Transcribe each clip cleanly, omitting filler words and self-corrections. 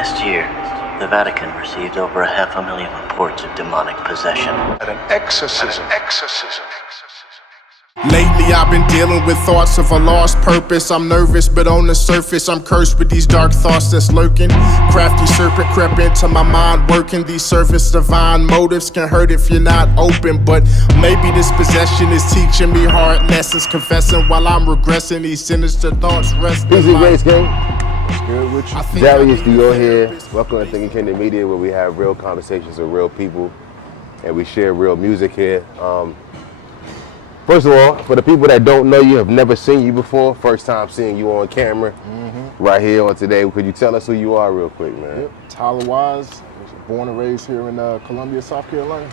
Last year, the Vatican received over 500,000 reports of demonic possession. An exorcism. Lately I've been dealing with thoughts of a lost purpose. I'm nervous, but on the surface I'm cursed with these dark thoughts that's lurking. Crafty serpent crept into my mind working. These surface divine motives can hurt if you're not open. But maybe this possession is teaching me hard lessons. Confessing while I'm regressing, these sinister thoughts rest in Easy my... Grace Gang. Good with you. Darius Dior here. Welcome to Thinking Kingdom Media, where we have real conversations with real people and we share real music here. First of all, for the people that don't know you, have never seen you before, first time seeing you on camera, right here on today, could you tell us who you are real quick, man? Yep. Tyler Wise, born and raised here in Columbia, South Carolina.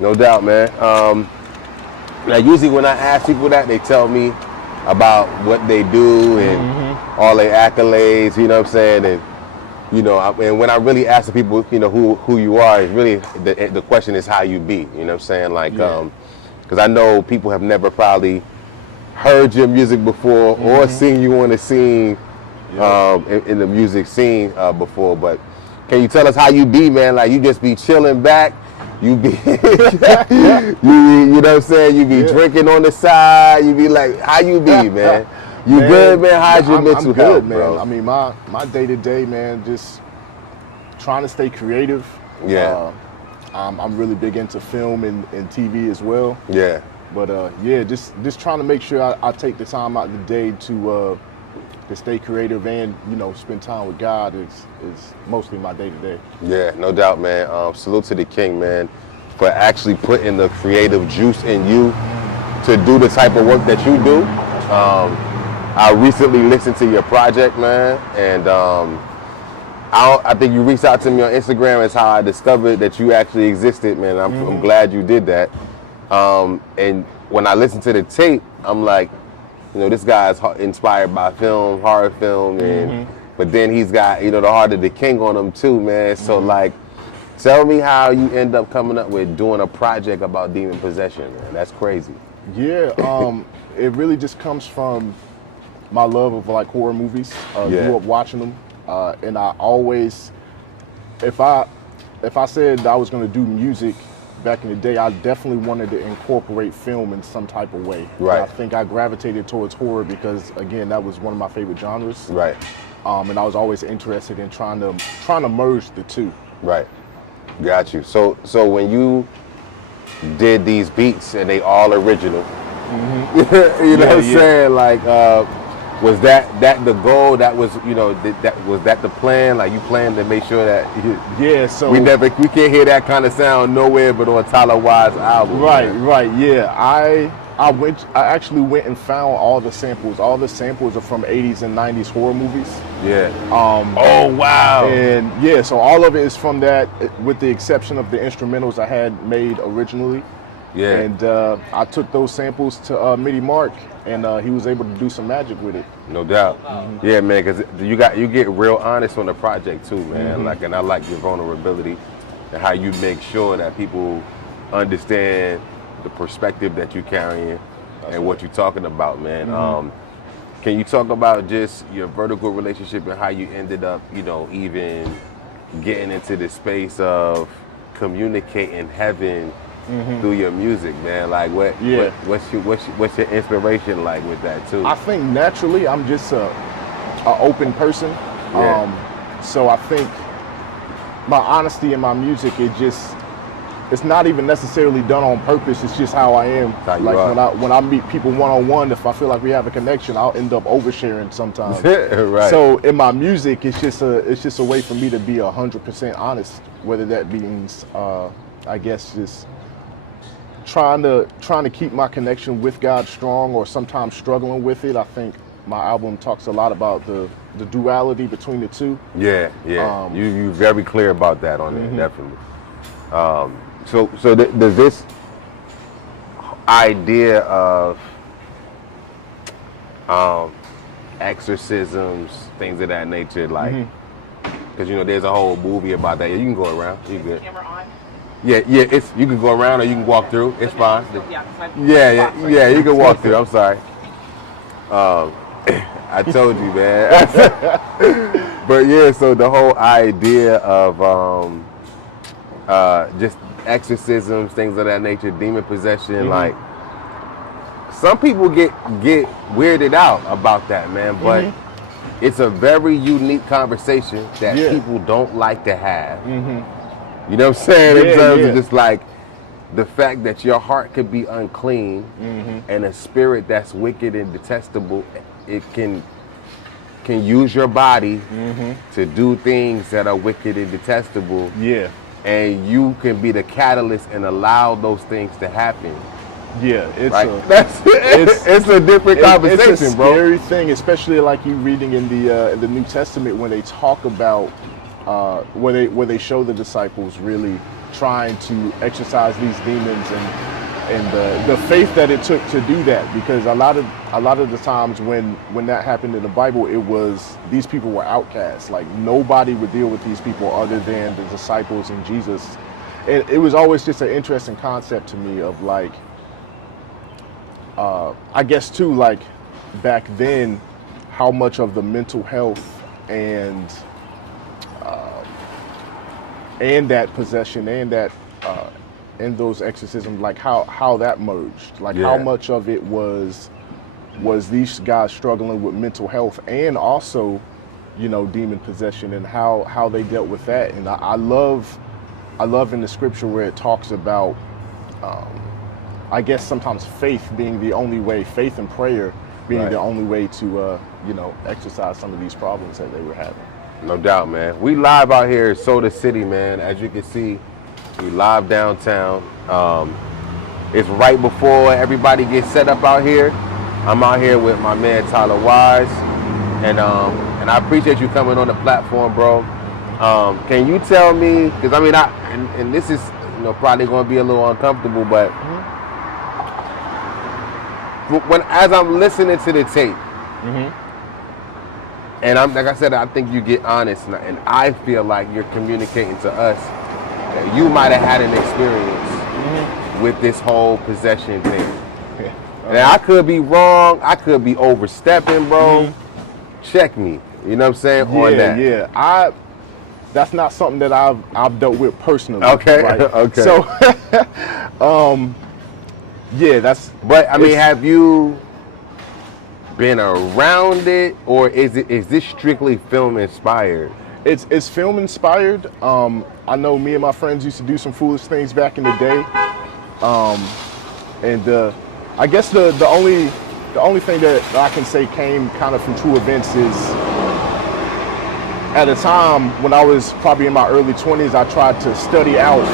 No doubt, man. Now, usually when I ask people that, they tell me about what they do and all their accolades, you know what I'm saying? And you know, and when I really ask the people, you know, who you are, it's really the question is how you be, you know what I'm saying? Like, because I know people have never probably heard your music before or seen you on the scene in the music scene before. But can you tell us how you be, man? Like, you just be chilling back, you be, you know what I'm saying? You be drinking on the side. You be like, how you be, man? You good, man? How's your mental health, man? bro? I mean, my day-to-day, man, just trying to stay creative. Yeah. I'm really big into film and TV as well. Yeah. But just trying to make sure I take the time out of the day to stay creative and, you know, spend time with God is mostly my day-to-day. Yeah, no doubt, man. Salute to the King, man, for actually putting the creative juice in you to do the type of work that you do. I recently listened to your project, man, and I think you reached out to me on Instagram. It's how I discovered that you actually existed, man. I'm glad you did that. And when I listened to the tape, I'm like, you know, this guy is inspired by film, horror film, and but then he's got, you know, the heart of the King on him too, man. So like, tell me how you end up coming up with doing a project about demon possession, man. That's crazy. Yeah, it really just comes from my love of like horror movies. Grew up watching them. And I always, if I said I was going to do music back in the day, I definitely wanted to incorporate film in some type of way. Right. And I think I gravitated towards horror because, again, that was one of my favorite genres. Right. And I was always interested in trying to merge the two. Right. Got you. So when you did these beats and they all original, you know what I'm saying? Like, was that the goal? That was, you know, was that the plan? Like, you planned to make sure that so we can't hear that kind of sound nowhere but on Tyler Wise album. Right, yeah. I actually went and found all the samples. All the samples are from 80s and 90s horror movies. Yeah. Oh wow. And so all of it is from that, with the exception of the instrumentals I had made originally. Yeah. And I took those samples to Midi Mark, and he was able to do some magic with it. No doubt. Yeah, man, because you get real honest on the project too, man. Like, and I like your vulnerability and how you make sure that people understand the perspective that you're carrying and what you're talking about, man. Can you talk about just your vertical relationship and how you ended up, you know, even getting into the space of communicating heaven through your music, man? Like, what's your inspiration like with that too? I think naturally I'm just a open person. So I think my honesty in my music, it's not even necessarily done on purpose. It's just how I am. Like, when I meet people one-on-one, if I feel like we have a connection, I'll end up oversharing sometimes. Right. So in my music, it's just a way for me to be 100% honest. Whether that means, I guess, just trying to keep my connection with God strong, or sometimes struggling with it. I think my album talks a lot about the duality between the two. Yeah. You're very clear about that on it, definitely. So does this idea of exorcisms, things of that nature, like, because you know there's a whole movie about that. Yeah, you can go around. You good? Camera on. Yeah. It's, you can go around or you can walk through. It's fine. Yeah, you can walk through. I'm sorry. I told you, man. But yeah, so the whole idea of just exorcisms, things of that nature, demon possession, like some people get weirded out about that, man. But it's a very unique conversation that people don't like to have. You know what I'm saying? In terms of just like the fact that your heart could be unclean and a spirit that's wicked and detestable, it can use your body to do things that are wicked and detestable. Yeah. And you can be the catalyst and allow those things to happen. Yeah, it's right? It's a different conversation, it's a bro. scary thing, especially like you reading in the New Testament when they talk about where they show the disciples really trying to exorcise these demons and the faith that it took to do that, because a lot of the times when that happened in the Bible, it was these people were outcasts. Like nobody would deal with these people other than the disciples and Jesus. And it was always just an interesting concept to me of like, I guess too, like back then, how much of the mental health and that possession and that and those exorcisms, like how that merged, like how much of it was these guys struggling with mental health and also, you know, demon possession, and how they dealt with that. And I love in the scripture where it talks about I guess sometimes faith being the only way, faith and prayer being the only way to you know, exercise some of these problems that they were having. No doubt, man. We live out here in Soda City, man. As you can see, we live downtown. It's right before everybody gets set up out here. I'm out here with my man Tyler Wise, and I appreciate you coming on the platform, bro. Can you tell me? Because I mean, and this is, you know, probably going to be a little uncomfortable, but as I'm listening to the tape. And I'm like I said, I think you get honest, and I feel like you're communicating to us that you might have had an experience with this whole possession thing. And I could be wrong, I could be overstepping, bro. Check me, you know what I'm saying? On that. Yeah, that's not something that I've dealt with personally. Okay, right? okay. So, yeah, that's. But I mean, have you been around it, or is this strictly film inspired? It's film inspired. I know me and my friends used to do some foolish things back in the day, and I guess the only thing that I can say came kind of from true events is, at a time when I was probably in my early 20s, I tried to study out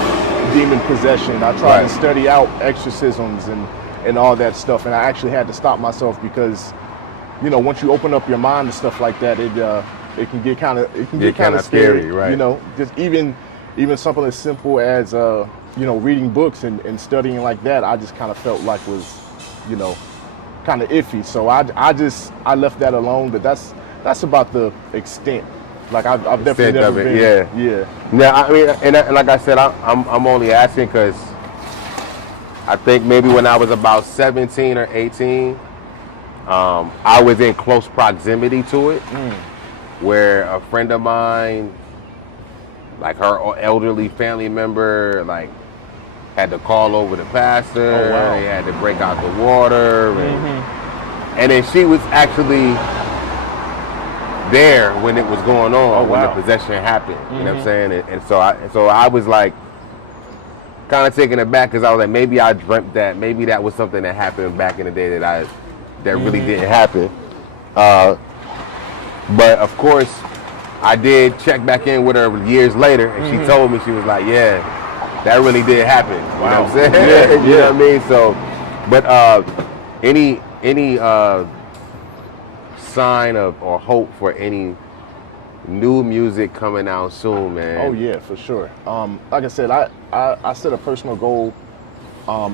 demon possession. I tried to study out exorcisms and all that stuff, and I actually had to stop myself because, you know, once you open up your mind to stuff like that, it can get kind of scary, right? You know, just even something as simple as you know, reading books and studying like that, I just kind of felt like was, you know, kind of iffy. So I left that alone. But that's about the extent. Like I've definitely never been. Yeah. Now I mean, and like I said, I'm only asking because I think maybe when I was about 17 or 18. I was in close proximity to it, where a friend of mine, like her elderly family member, like had to call over the pastor. Oh, wow. They had to break out the water, and then she was actually there when it was going on, when the possession happened. You know what I'm saying? And so I was like kind of taken aback because I was like, maybe I dreamt that, maybe that was something that happened back in the day that really didn't happen. But of course, I did check back in with her years later, and she told me, she was like, yeah, that really did happen. Wow. You know what I'm saying? You know what I mean? So, but any sign of or hope for any new music coming out soon, man? Oh yeah, for sure. Like I said, I set a personal goal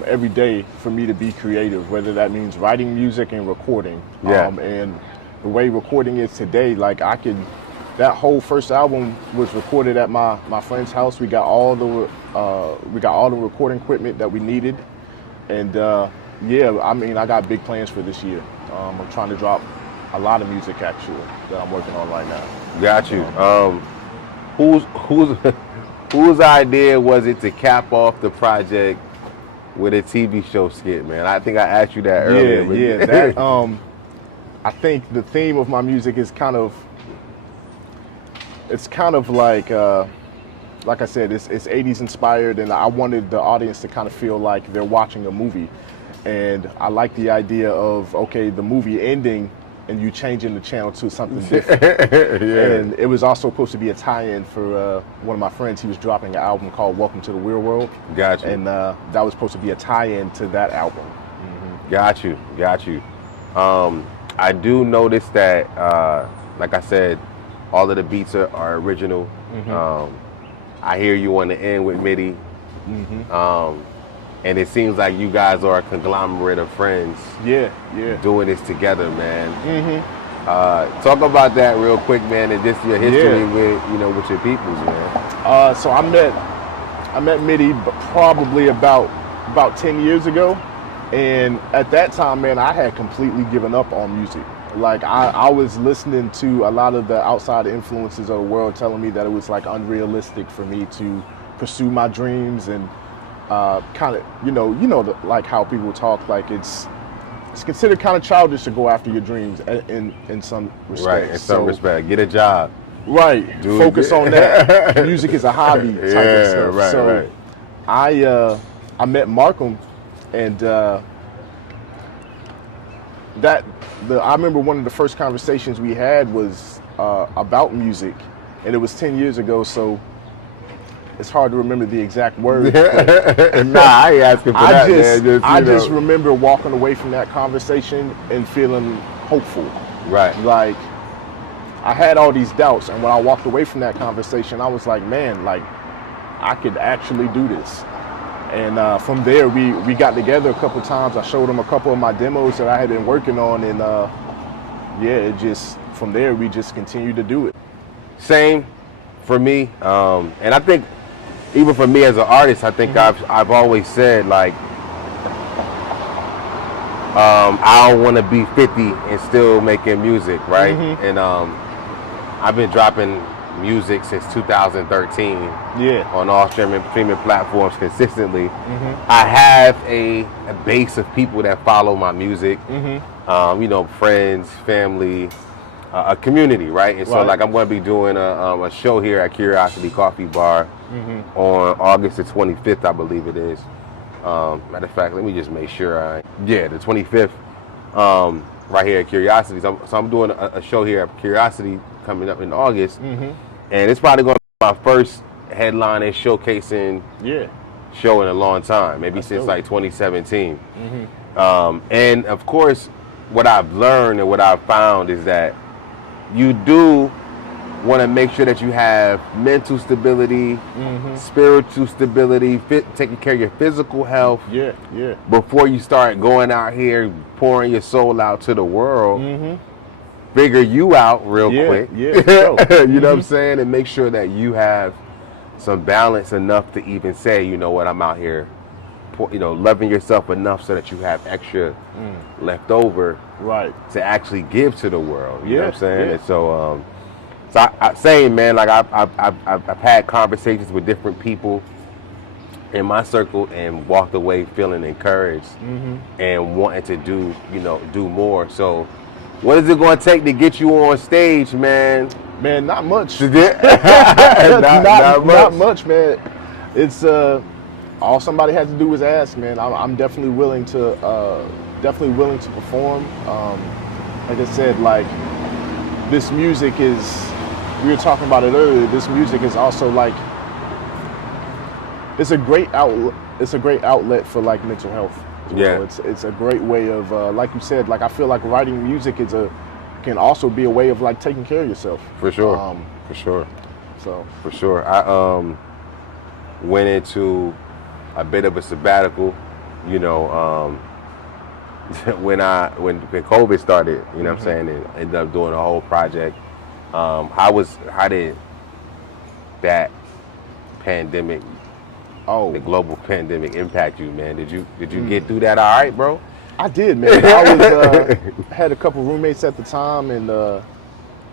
every day for me to be creative, whether that means writing music and recording. And the way recording is today, like that whole first album was recorded at my friend's house. We got all the recording equipment that we needed, and yeah, I mean, I got big plans for this year. I'm trying to drop a lot of music actually that I'm working on right now. Got you. Whose whose idea was it to cap off the project with a TV show skit, man? I think I asked you that earlier. Yeah. That I think the theme of my music is kind of like I said, it's 80s inspired, and I wanted the audience to kind of feel like they're watching a movie. And I like the idea of, okay, the movie ending and you changing the channel to something different. And it was also supposed to be a tie-in for one of my friends. He was dropping an album called Welcome to the Real World. Got you. And that was supposed to be a tie-in to that album. Got you. I do notice that, like I said, all of the beats are original. I hear you on the end with MIDI. And it seems like you guys are a conglomerate of friends. Yeah. Doing this together, man. Talk about that real quick, man, and just your history with your peoples, man. So I met MIDI probably about 10 years ago. And at that time, man, I had completely given up on music. Like I was listening to a lot of the outside influences of the world telling me that it was like unrealistic for me to pursue my dreams, and kind of, like how people talk, like it's considered kind of childish to go after your dreams in some respects. Right, in some respect. Get a job. Right. Focus on that. Music is a hobby type of stuff. Right, so right. I met Markham, and I remember one of the first conversations we had was about music, and it was 10 years ago, so it's hard to remember the exact words. Nah, I ain't asking for that, man. I just remember walking away from that conversation and feeling hopeful. Right. Like, I had all these doubts, and when I walked away from that conversation, I was like, man, like, I could actually do this. And from there, we got together a couple times. I showed him a couple of my demos that I had been working on, and from there, we just continued to do it. Same for me, and I think even for me as an artist, I think I've always said, like, I don't want to be 50 and still making music, right? And I've been dropping music since 2013 on all streaming platforms consistently. I have a base of people that follow my music, friends, family, a community, right? And so like I'm going to be doing a show here at Curiosity Coffee Bar on August the 25th, I believe it is. Matter of fact, let me just make sure the 25th, right here at Curiosity. So I'm doing a show here at Curiosity coming up in August, and it's probably going to be my first headline and showcasing show in a long time, maybe since like 2017. And of course, what I've learned and what I've found is that you do want to make sure that you have mental stability, spiritual stability, taking care of your physical health. Before you start going out here pouring your soul out to the world. Figure you out real quick. You know what I'm saying? And make sure that you have some balance enough to even say, you know what, I'm out here, loving yourself enough so that you have extra left over to actually give to the world. You know what I'm saying? And so, I'm saying, man, like I've had conversations with different people in my circle and walked away feeling encouraged and wanting to do more. So, what is it going to take to get you on stage, man? Man, not much. not much, man. It's all somebody had to do was ask, man. I'm definitely willing to perform. Like I said, like this music is. We were talking about it earlier. This music is also like it's a great outlet. It's a great outlet for like mental health. It's a great way of like you said. Like I feel like writing music can also be a way of like taking care of yourself. For sure. I went into a bit of a sabbatical, when COVID started, you know what I'm saying, and ended up doing a whole project. How did that pandemic, the global pandemic, impact you, man? Did you get through that all right, bro? I did, man. I was had a couple roommates at the time, and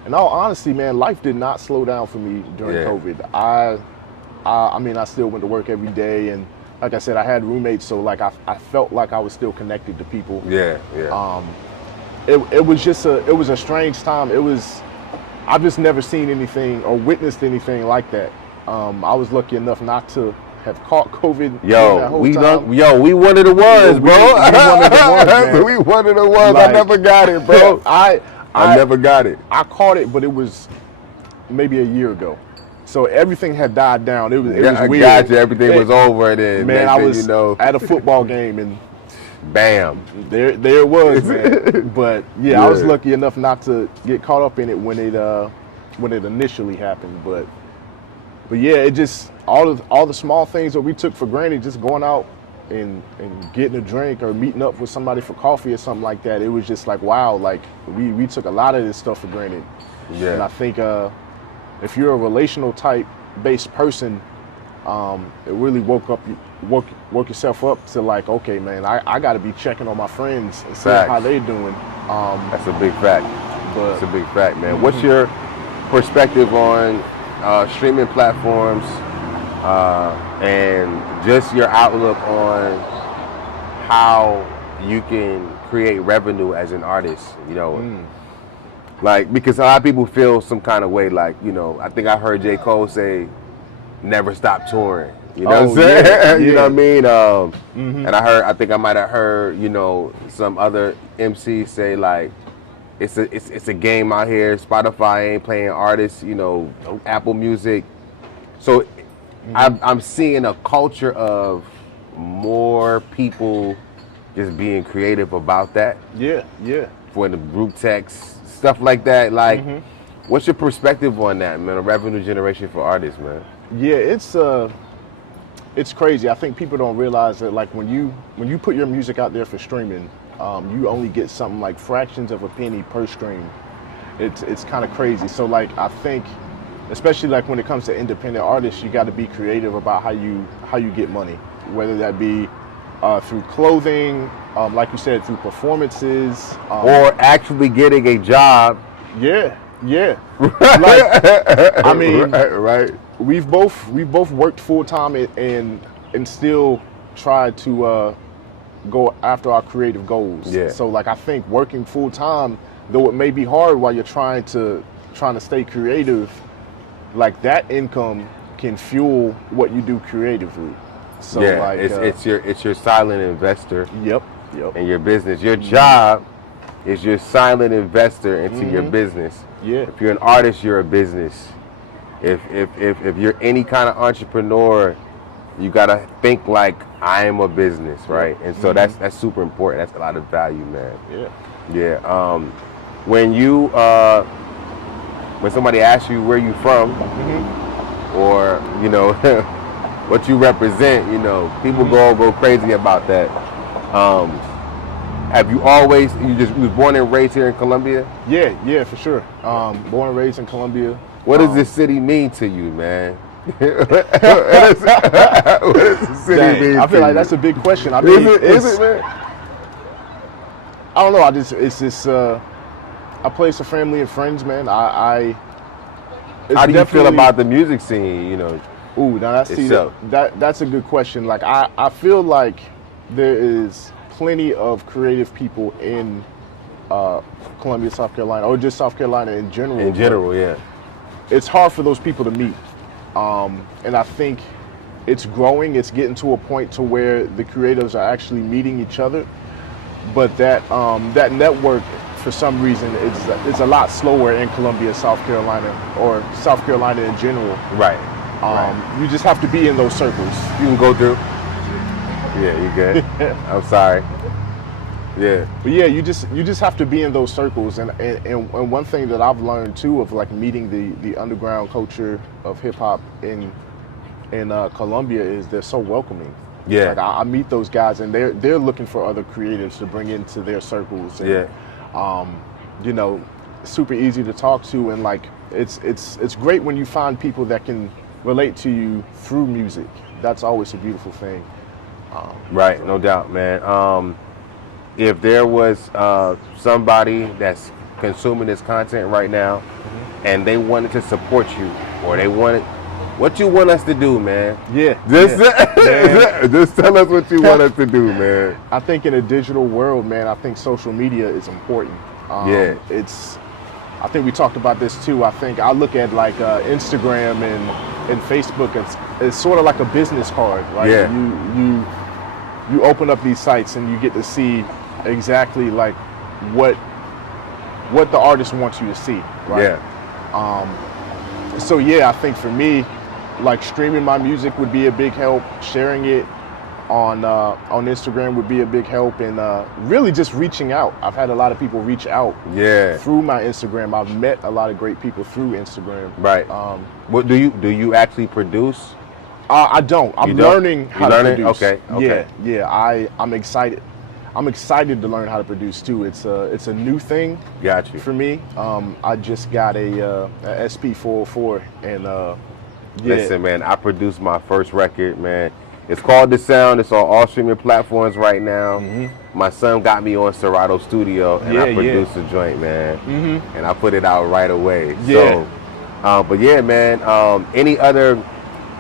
in all honesty, man, life did not slow down for me during Yeah. COVID. I mean, I still went to work every day, and like I said, I had roommates, so like I felt like I was still connected to people. Yeah, yeah. It was just a strange time. I've just never seen anything or witnessed anything like that. I was lucky enough not to have caught COVID. That Yo, whole we time. we one of the ones, bro. we one of the ones, man. We one of the ones. I Like, never got it, bro. I never got it. I caught it, but it was maybe a year ago. So everything had died down. It was I weird. got you. Everything was over, and then Man, next I thing was you know, at a football game, and bam. there it was, man. But yeah, I was Yeah. lucky enough not to get caught up in it when it initially happened. But yeah, it just all the small things that we took for granted, just going out and getting a drink or meeting up with somebody for coffee or something like that. It was just like, wow, like we took a lot of this stuff for granted. Yeah. And I think if you're a relational type based person, it really woke yourself up to like, okay, man, I got to be checking on my friends and seeing Facts. how they doing. That's a big fact. But That's a big fact, man. What's your perspective on streaming platforms and just your outlook on how you can create revenue as an artist? You know, like, because a lot of people feel some kind of way, like, you know, I think I heard J. Cole say, "Never stop touring." You know what I'm saying? Yeah, You know what I yeah. mean? And I think I might have heard, you know, some other MCs say like, it's a game out here. Spotify ain't playing artists, you know, Apple Music. So I'm seeing a culture of more people just being creative about that. Yeah, yeah. For the group text, stuff like that. Like, what's your perspective on that, man? A revenue generation for artists, man. Yeah, it's crazy. I think people don't realize that, like, when you put your music out there for streaming, you only get something like fractions of a penny per stream. It's kind of crazy. So like, I think, especially like when it comes to independent artists, you got to be creative about how you get money, whether that be through clothing, like you said, through performances, Or actually getting a job. yeah. Like, I mean, right. we've both worked full time and still tried to go after our creative goals. Yeah. So like, I think working full time, though it may be hard while you're trying to stay creative, like that income can fuel what you do creatively. So Yeah, like, it's your silent investor Yep. in your business. Your job is your silent investor into your business. Yeah. If you're an artist, you're a business. If you're any kind of entrepreneur, you gotta think like I am a business, right? And so that's super important. That's a lot of value, man. Yeah. Yeah. When you when somebody asks you where you from, or you know what you represent, you know, people go crazy about that. Have you always you was born and raised here in Columbia? Yeah, for sure. Born and raised in Columbia. What does this city mean to you, man? what does the city Dang, mean I feel to like you? that's a big question. I mean, Is it, man? I don't know. It's just a place of family and friends, man. It's How do you feel definitely- about the music scene? You know, Ooh, now itself? that's a good question. Like, I feel like there is plenty of creative people in Columbia, South Carolina, or just South Carolina in general. in general, yeah. It's hard for those people to meet, and I think it's growing. It's getting to a point to where the creatives are actually meeting each other, but that network, for some reason, it's a lot slower in Columbia, South Carolina, or South Carolina in general. Right. You just have to be in those circles. You can go through. Yeah, you good. I'm sorry. Yeah. But yeah, you just have to be in those circles, and one thing that I've learned too, of like meeting the underground culture of hip hop in Columbia, is they're so welcoming. Yeah. Like I meet those guys, and they're looking for other creatives to bring into their circles. And, Yeah. you know, super easy to talk to, and like it's great when you find people that can relate to you through music. That's always a beautiful thing. Right, no doubt, man. If there was somebody that's consuming this content right now, and they wanted to support you, or they wanted, what you want us to do, man? Yeah. Just tell us what you want us to do, man. I think in a digital world, man, I think social media is important. I think we talked about this too. I think I look at like Instagram and Facebook. It's sort of like a business card, right? Yeah. You open up these sites and you get to see exactly like what the artist wants you to see, right? Yeah. So yeah, I think for me, like streaming my music would be a big help. Sharing it on Instagram would be a big help, and really just reaching out. I've had a lot of people reach out through my Instagram. I've met a lot of great people through Instagram. Right. What do you actually produce? I don't. I'm learning how to produce. Okay. Yeah. I'm excited. I'm excited to learn how to produce too. It's a new thing. Got you. For me. I just got a SP404, and Listen, man, I produced my first record, man. It's called The Sound. It's on all streaming platforms right now. My son got me on Serato Studio, and I produced a joint, man. And I put it out right away. So, but yeah, man, any other,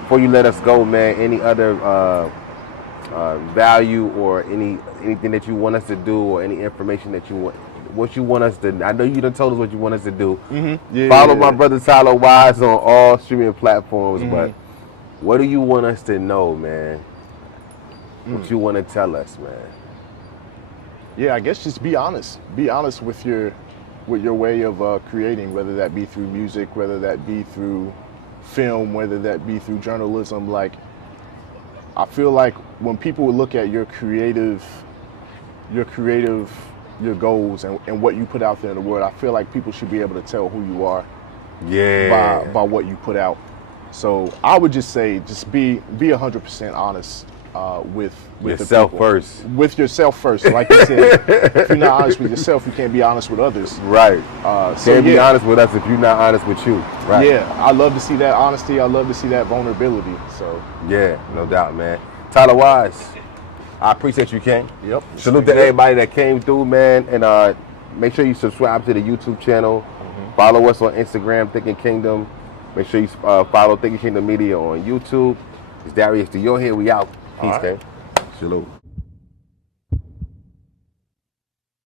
before you let us go, man, any other value or anything that you want us to do, or any information that you want, what you want us to, I know you done told us what you want us to do. Follow my brother Tyler Wise on all streaming platforms, but what do you want us to know, man? What you want to tell us, man? Yeah, I guess just be honest. Be honest with your way of creating, whether that be through music, whether that be through film, whether that be through journalism. Like, I feel like when people look at your goals and what you put out there in the world, I feel like people should be able to tell who you are by what you put out. So I would just say, just be 100% honest with yourself the people. first. With yourself first, like you said. If you're not honest with yourself, you can't be honest with others. Right. Can't be honest with us if you're not honest with you. Right. Yeah, I love to see that honesty. I love to see that vulnerability. So yeah, no doubt, man. Tyler Wise, I appreciate you, King. Yep. Salute to everybody that came through, man. And make sure you subscribe to the YouTube channel. Follow us on Instagram, Thinking Kingdom. Make sure you follow Thinking Kingdom Media on YouTube. It's Darius to your head. We out. Peace, King. Salute.